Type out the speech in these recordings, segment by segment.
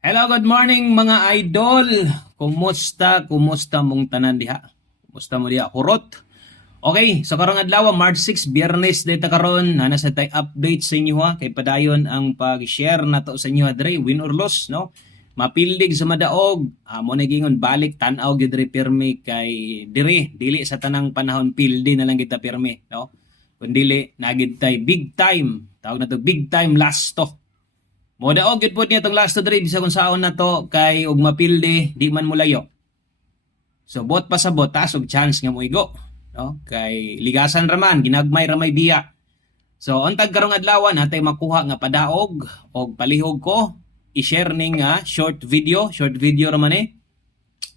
Hello, good morning mga idol. Kumusta mong tanan diha? Kumusta mo diha kurot? Okay, so karong adlaw March 6, Biyernes dayta karon na nasa tay update sa inyo ha kay padayon ang pag-share nato sa inyo dre win or loss no. Mapildig sa madaog, mo na gingon balik tan-aw gyud dre pirmi kay dili sa tanang panahon pildi na lang kita pirmi no. Kun dili nagid tay big time, tawag na to big time last to. Mo daog gyud pud niya tong last to dre bisa kung saon na to kay ug mapildi di man mulayo. So bot pa sa bot tas og chance nga moigo no kay ligasan ra man ginagmay ra may biya. So untag karong adlaw natay makuha nga padaog og palihog ko i-share ning short video ra man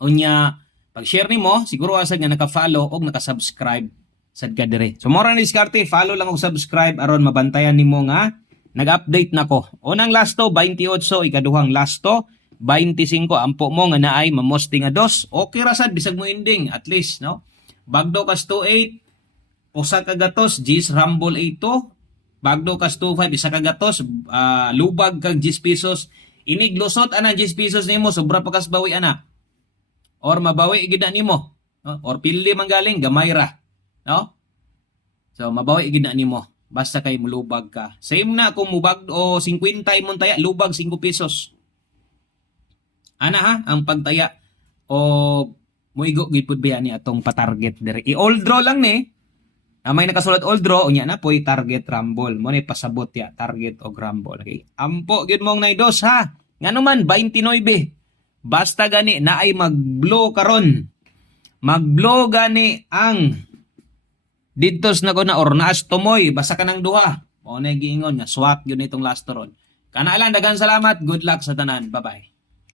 unya pag-share nimo siguro asad nga naka-follow og naka-subscribe sad ka dire. So mora ni diskarte follow lang og subscribe aron mabantayan nimo nga nag-update na ko. Unang last to 28, ikaduhang last to 25 ampo mo nga naay mamosti nga dos. Okay ra sad bisag mo ending at least no. Bagdo kas 28 usa ka gatos G's Rumble 8 bagdo kas 25 isa ka gatos lubag kag 10 pesos inig lusot ana 10 pesos nimo sobra pa kas bawi ana or mabawi gid nimo no? Or pili man galing gamay ra no. So mabawi gid nimo basta kay mulubag ka. Same na kung mubag o 50 imong taya, lubag 5 pesos. Ana ha, ang pagtaya o muigo gid pud biya ni atong pa-target dire. I-all draw lang ni. May nakasulat all draw unya na poy target rumble. Mo ni pasabot ya target o rumble. Okay. Ampo gid mong naidos ha. Ngano man 29. Basta gani na ay mag-blow karon. Mag-blow gani ang didtos na ko na or naas tumoy basa ka ng duha. Mo na giingon nga swak gyud nitong last ron. Kana lang daghang salamat. Good luck sa tanan. Bye-bye.